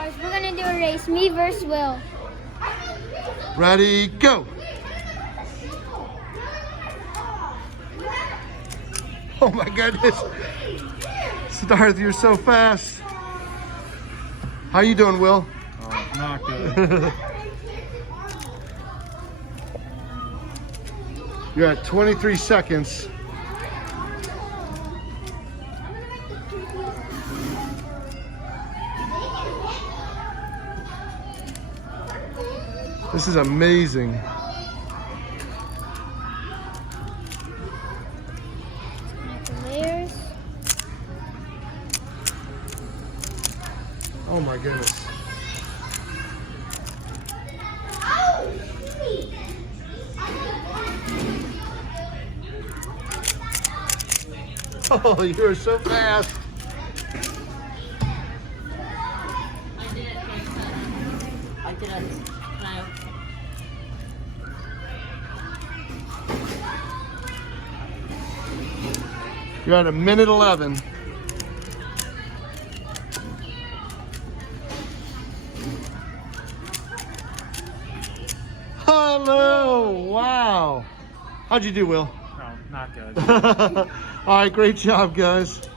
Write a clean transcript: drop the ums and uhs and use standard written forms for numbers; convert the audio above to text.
Siddarth. We're gonna do a race, me versus Will. Ready, go. Oh my goodness. Siddarth, you're so fast. How you doing, Will? Oh, not good. You're at 23 seconds. This is amazing. Layers. Oh my goodness. Oh, you are so fast. I did it. No. You're at 1:11. Hello, wow. How'd you do, Will? No, not good. All right, great job, guys.